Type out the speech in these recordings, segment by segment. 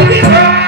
தேவர்களுக்கெல்லாம்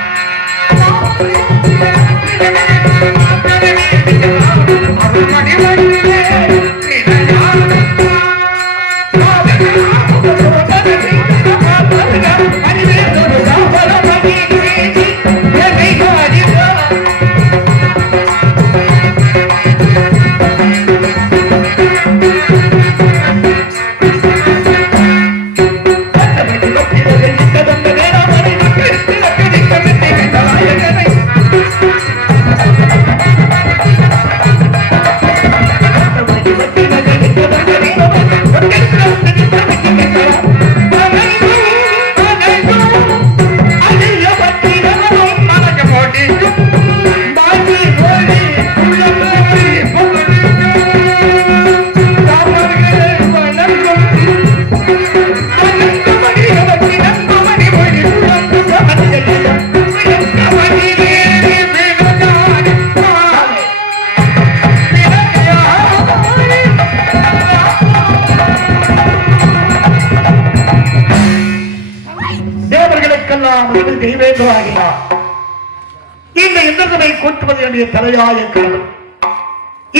கூட்டுவது தலையாய கடமை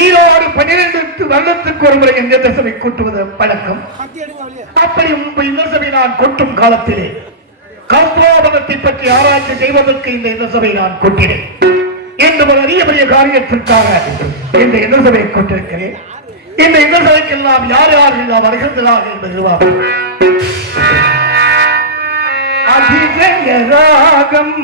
ஈரோடு பனிரெண்டு வருடத்துக்கு ஒரு முறை இந்த தசமை கூட்டுவது பழக்கம். அப்படி முன்பு இந்த சபை நான் கூட்டும் காலத்திலே. கௌரவத்தை பற்றி ஆராய்ச்சி செய்வதற்கு இந்த இந்த சபை நான் கூட்டினேன். என்று ஒரு அரிய பெரிய காரியத்திற்காக இந்த இந்த சபையை கொண்டிருக்கிறேன் இந்த இந்த சபைக்கெல்லாம் யார் யார் இங்கே வருகின்றார் என்பது விவாதம். ராகம்.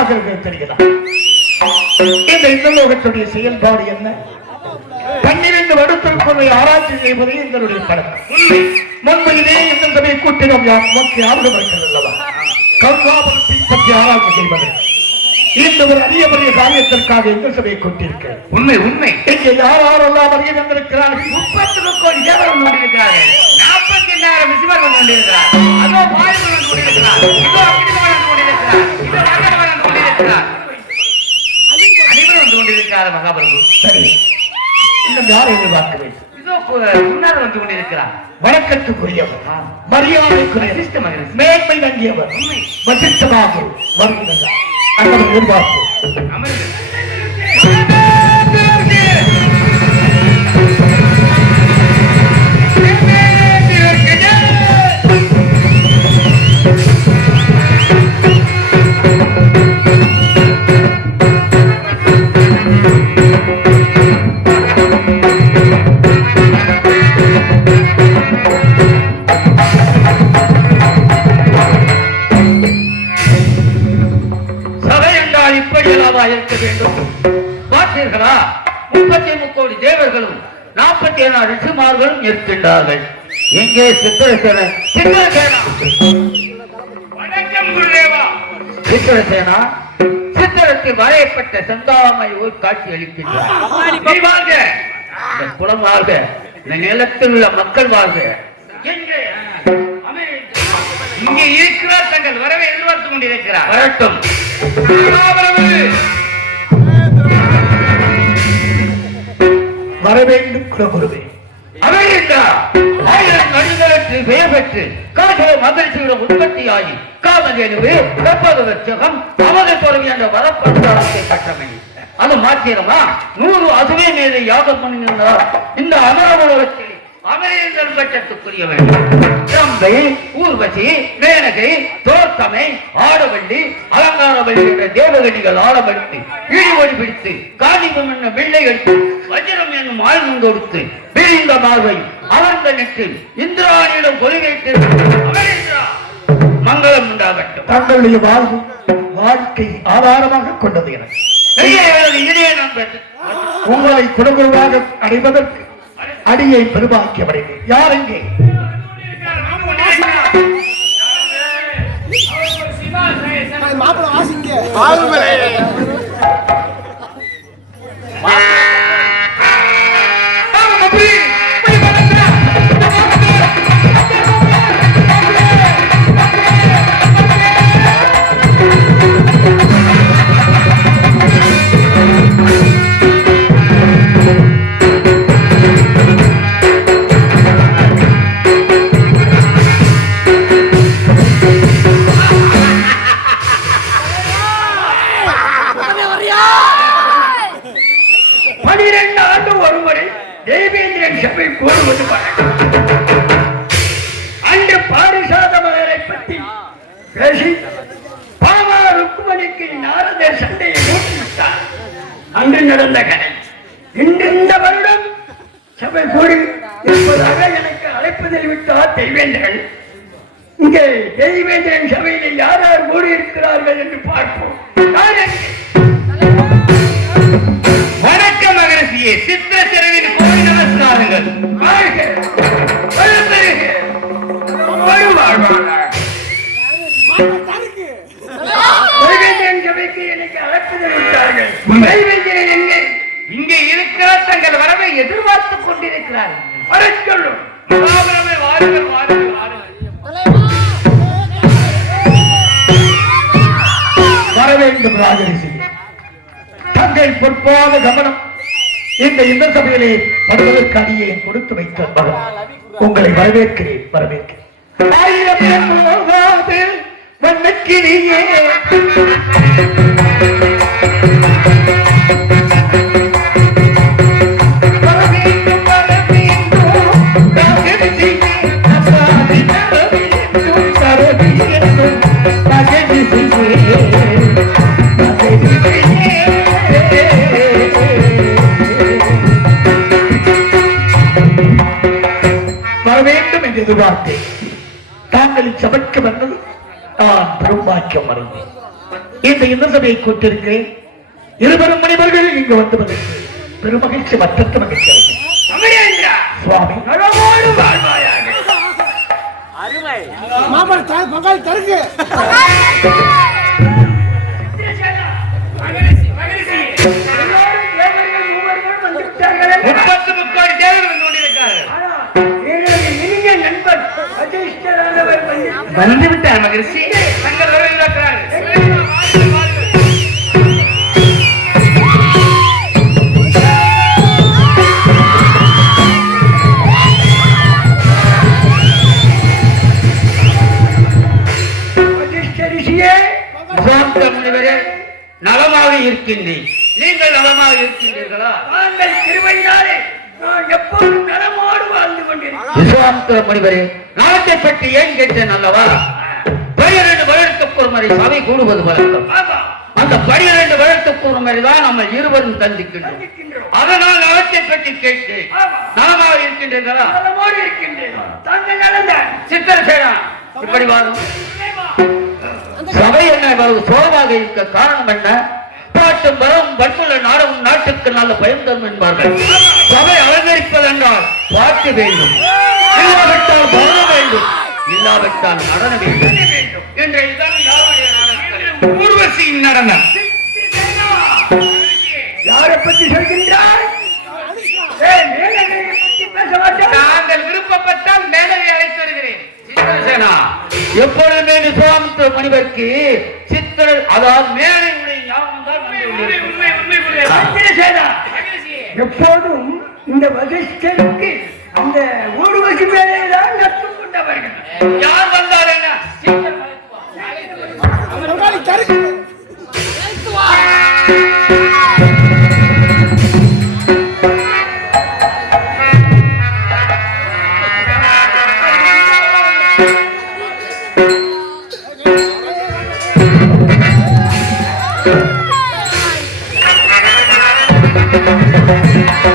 இருக்கிறது தெரிகிறதா? இந்த இந்தலோகத்துடைய செயல்பாடு என்ன? பன்னிரண்டு வருடத்திற்குரிய ஆராய்ச்சி செய்வதே எங்களுடைய பழக்கம் உண்மை முன்பு இதே இந்த சபை கூட்டிடம் யார்? நமக்கு ஞாபகம் இருக்கிறது அல்லவா? கல்வாபலத்தை பற்றி ஆராய்ச்சி செய்வது. இந்த ஒரு அரிய பெரிய காரியத்திற்காக எங்கள் சபையை கொண்டிருக்கிறது உண்மை உண்மை. இங்கே யார் யாரெல்லாம் அறிய வந்திருக்கிறார்கள் முப்பத்து கோடி தேவர்கள் கொண்டிருக்கிறார்கள். நாற்பத்தி எண்ணாயிரம் விசுவாசம் கொண்டிருக்கிறார் அதோ வாயுமலன் கொண்டிருக்கிறார் இதோ அக்னிமலன் கொண்டிருக்கிறார் இதோ கொண்டிருக்கிறார் அனைவரும் வந்து கொண்டிருக்கிறார் மகாபிரபு. சரி. இன்னும் யாரை எதிர்பார்க்க வேண்டும் முன்னால் வந்து கொண்டிருக்கிறார். வணக்கத்துக்குரியவர். மகரிஷி மேன்மை தங்கியவர் உண்மை. வசிஷ்டமாக வருகிறார் எதிர்பார்ப்பு அமருங்கள். இருக்கின்றார்கள். எங்கே சித்திரசேன? சித்திரசேனா? சித்திரசேனா? சித்திரத்தில் வரையப்பட்ட செந்தாமை ஒரு காட்சி அளிக்கின்றார் நீ வாழ்க. இந்த நிலத்தில் உள்ள மக்கள் வாழ்க. இங்கே. இருக்கிறார் தங்கள் வரவை எதிர்பார்த்து கொண்டிருக்கிறார். வரட்டும். வர வேண்டும் குலகுருவே. அமெரிக்கா ஆயிரம் மனிதர்களுக்கு பெயர் பெற்று காசோ மகிழ்ச்சியுடன் உற்பத்தியாகி காமதேனுவே கற்பது வச்சகம் அவதை துறவி என்ற வரப்பட்டாளத்தை கட்டமை அது மாத்திரமா? நூறு அதுவே மீது யாகம் பண்ணினார் இந்த அமரவுலகத்தில் அமரேந்தன் பட்சத்துக்குரிய வேண்டும் ரம்பை ஊர்வசி மேனகை தோத்தமை ஆடவள்ளி அலங்காரவள்ளி என்ற தேவகணிகள் ஆடவழித்து இடிவொடி பிடித்து காணிபம் என்ற வெள்ளை எடுத்து ஆயுதம் கொடுத்து பிரிந்த அமர்ந்த நெற்றில் இந்திராணியிடம் அமரேந்திரா மங்களம் உண்டாகட்டும். தங்களுடைய வாழ்வு வாழ்க்கை ஆதாரமாக கொண்டது எனக்கு உங்களை குலகுருவாக அடைவதற்கு அடியை பெருமாக்கியவடைந்தேன் யார் எங்கே மாப்பிள்ள வாசிங்க. தெய்வேந்திரன் இங்கே தெய்வேந்திரன் சபையில் யார் யார் கூடியிருக்கிறார்கள் என்று பார்ப்போம். வணக்கம் மகரிஷியே சித்த சிறவின் கோயில் நமஸ்காரங்கள் இங்கே இருக்கிற தங்கள் வரவை எதிர்பார்த்துக் கொண்டிருக்கிறார் வரச் சொல்லும். வேண்டும் ராஜரிசி தங்கள் பொற்பாத கவனம் இந்த இந்த சபையிலே படுவதற்கு அடியே கொடுத்து வைத்த மகன் உங்களை வரவேற்கிறேன் வரவேற்கிறேன். ஆயிரம் எதிர்பார்த்தேன் தாங்கள் சபைக்கு வந்தது நான் பெரும்பாக்கியம் அடைந்தேன் இந்த இந்த சபையை கொண்டிருக்கிறேன் இருவரும் மனிதர்கள் இங்கு வந்து பெருமகிழ்ச்சி மற்ற மகிழ்ச்சி அடைந்தேன். சுவாமி. மாப்பிள பங்காளி தருக்கு வந்து விட்டார் மகிழ்ச்சி விஸ்வாமித்திர முனிவரே நாட்டை பற்றி ஏன் கேட்டேன் அல்லவா? பனிரெண்டு வருடத்துக்கு ஒரு முறை சபை கூடுவது வழக்கம். அந்த பனிரெண்டு வருடத்துக்கு ஒரு முறை தான் நம்ம இருவரும் சந்திக்கின்றோம் அதனால் நலத்தை பற்றி கேட்டேன். நலமாக இருக்கின்றீர்களா சித்திரசேனா இப்படி வாரும் சபை. என்ன இவ்வளவு சோகமாக இருக்க காரணம் என்ன? பாட்டும் வரும் பண்புள்ள நாடகம் நாட்டுக்கு நல்ல பயன் தரும் என்பார்கள். சபை அலங்கரிப்பதென்றால் பாட்டு வேண்டும். இல்லாவிட்டால் பரணம் வேண்டும். இல்லாவிட்டால் நடனம் வேண்டும்? ஊர்வசியின் நடனம். யாரை பற்றி சொல்கின்றார். தாங்கள் விருப்பப்பட்டால் மேலவை அழைத்து வருகிறேன். எப்பொழுதுமே அதாவது ஞாபகம் தான் வந்து கொண்டிருக்கும். எப்போதும் இந்த வசிஷ்டருக்கு அந்த ஊர்வசி மேலேதான் நட்பு கொண்டவர்கள். யார் Música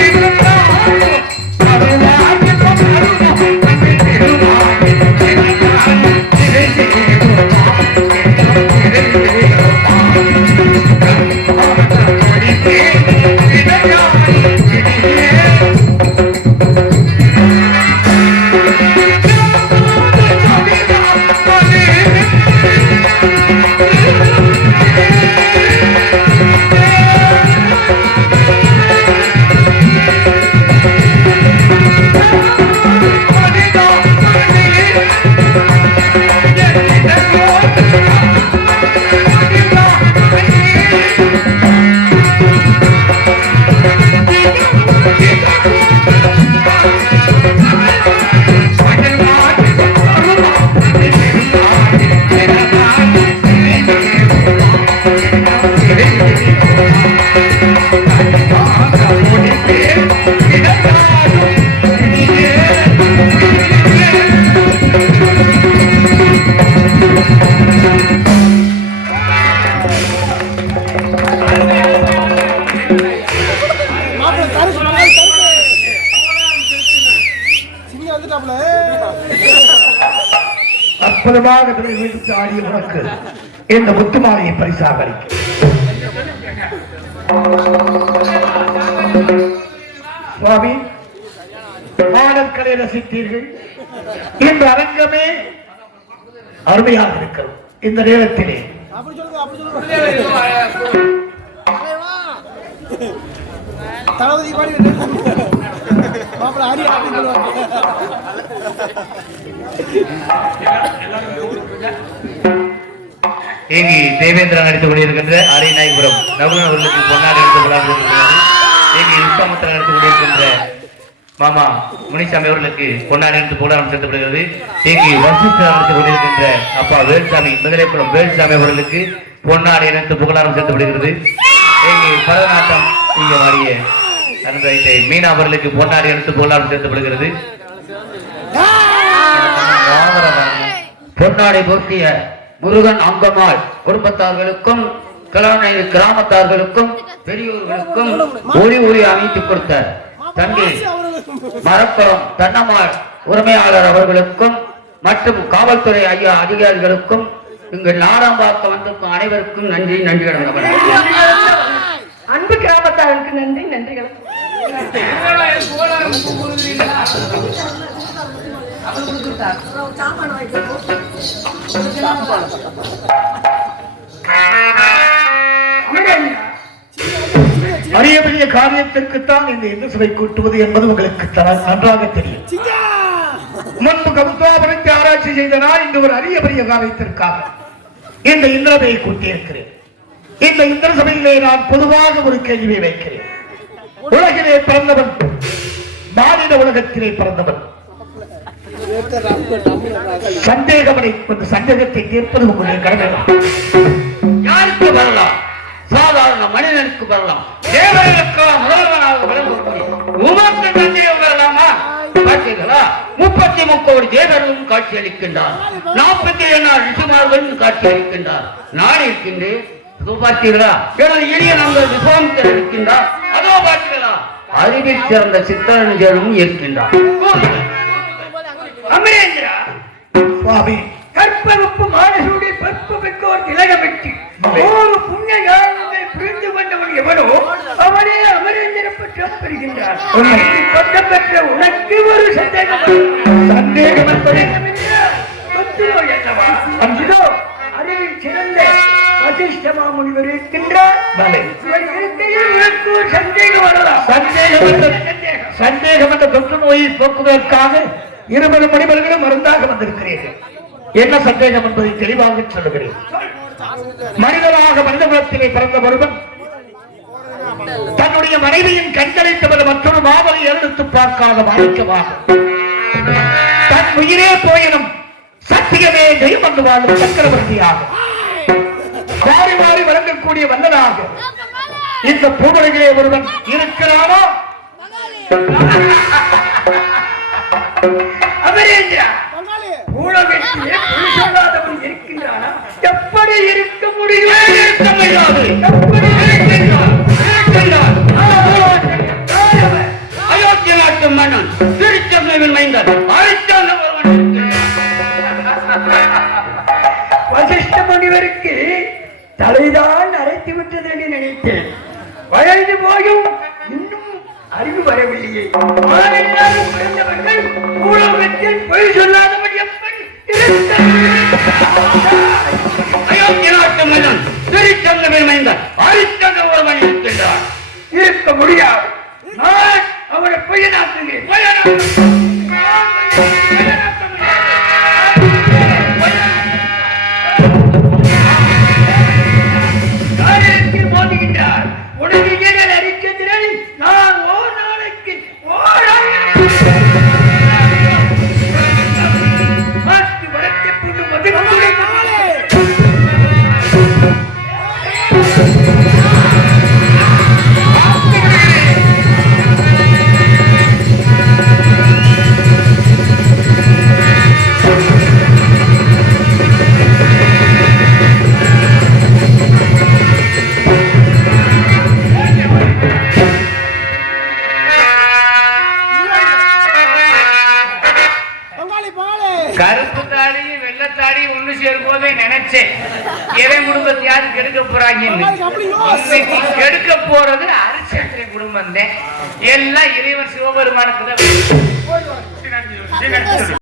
people இந்த முத்துமாலையை பரிசாக அளிக்கிறேன் சுவாமி பாடல்களை ரசித்தீர்கள். இந்த அரங்கமே அருமையாக இருக்கிறது. இந்த நேரத்திலே. தளபதி பாடி சொல்லுவாங்க இங்கு தேவேந்திரன் நடித்துக் கொண்டிருக்கின்ற அரைநாயபுரம் நகுலன் அவர்களுக்கு பொன்னாடி எடுத்து கொள்ளாமல் இங்கு விஸ்வாமித்திரன் நடித்துக் கொண்டிருக்கின்ற மாமா முனிசாமி அவர்களுக்கு பொன்னாடி எடுத்து போடாமல் செலுத்தப்படுகிறது. இங்கு வசிஷ்டர் நடித்துக் கொண்டிருக்கின்ற அப்பா வேல்சாமி முதலைக்குளம் வேல்சாமி அவர்களுக்கு பொன்னாடி எடுத்து புகழாரம் செலுத்தப்படுகிறது. இங்கு பரதநாட்டம் இங்கு மாறிய நண்பரை மீனா அவர்களுக்கு பொன்னாடி எடுத்து புகழாரம் செலுத்தப்படுகிறது. பொன்னாடை போர்த்திய முருகன் அங்கம்மாள் குடும்பத்தார்களுக்கும் கிராமத்தார்களுக்கும் பெரியோர்களுக்கும் ஒளி ஒளி அமைத்துக் கொடுத்த தங்கை மரக்குளம் தன்னம்மாள் உரிமையாளர் அவர்களுக்கும் மற்றும் காவல்துறை ஐயா அதிகாரிகளுக்கும் இங்கு நாடாம்பாக்கம் வந்திருக்கும் அனைவருக்கும் நன்றி நன்றி வணக்கம். அன்பு கிராமத்தாருக்கு நன்றி நன்றிகள். அரிய பெரிய காரியத்திற்குத்தான் இந்த இந்து சபை கூட்டுவது என்பது உங்களுக்கு நன்றாக தெரியும். முன்பு கவுத்தாபுரத்தை ஆராய்ச்சி செய்த நான் இந்த ஒரு அரிய பெரிய காரியத்திற்காக இந்த இந்திரசபையை கூட்டியிருக்கிறேன். இந்த இந்திர சபையிலே நான் பொதுவாக ஒரு கேள்வியை வைக்கிறேன். உலகிலே பிறந்தவன் மாநில உலகத்திலே பிறந்தவன் சந்தேகமடை இந்த சந்தேகத்தை தீர்ப்பது உங்களுடைய கடமை யாருக்கு வரலாம்? சாதாரண மனிதனுக்கு வரலாம். தேவர்களுக்கு முதல்வனாக உமக்கு வரலாமா முப்பத்தி முக்கோடி தேவர்களும் காட்சி அளிக்கின்றார். நாற்பத்தி ஏழு ரிஷிமார்களும் காட்சி அளிக்கின்றார். நான் இருக்கின்றேன். பார்த்தீர்களா? எனது இனிய நண்பர் விசுவாமித்தர் இருக்கின்றார். அதோ பார்த்தீர்களா? அறிவில் சிறந்த சித்தரஞ்சரும் இருக்கின்றார் அமரேந்திரா சுவாமி. கற்பகப்பு மானசூடி பற்பு மிக்கோர் திலகமிட்டு ஒரு புண்ணிய ஞானங்களை புரிந்து கொண்டவன் எவனோ அவனே அமரேந்திர பட்டம் பெற்ற உனக்கு ஒரு சந்தேகம் சந்தேகம் என்பது என்னவா? அறிவில் சிறந்த வசிஷ்டமா முனிவர் இருக்கின்றார். சந்தேகம் சந்தேகம் சந்தேகம். என்ற தொற்று நோயை போக்குவதற்காக இருபது மனிதர்களும் மருந்தாக வந்திருக்கிறீர்கள். என்ன சந்தேகம் என்பதை தெளிவாக சொல்லுகிறேன். மனிதனாக மனித குலத்திலே பிறந்த ஒருவன் தன்னுடைய மனைவியின் கண்களை தவிர மற்றொரு மாவரை எழுத்து பார்க்காத மாணிக்கமாக தன் உயிரே போயினும் சத்தியமே தெய்வம் வந்து வாழும் சக்கரவர்த்தியாக. மாறி மாறி வழங்கக்கூடிய வல்லனாக இந்த பூமலையிலே ஒருவன் இருக்கிறானோ? அமரேந்திரா உலகத்திலே புருஷனாதவன் இருக்கின்றானா? எப்படி இருக்க முடியும்? இருக்க முடியாது. எப்படி இருக்கின்றான்? நாட்டு மன்னன். மைந்தன். வசிஷ்ட முனிவருக்கு தலைதான் அரைத்து விட்டது என்று நினைத்தேன். வயது போயும் அறிவு வரவில்லையே. ஆணையினாலும் பிறந்தவர்கள் உலகத்தில் பொய் சொல்லாதவன் எப்படி இருக்க முடியாது. நான் அவரை பொய்யனாக்குகிறேன்.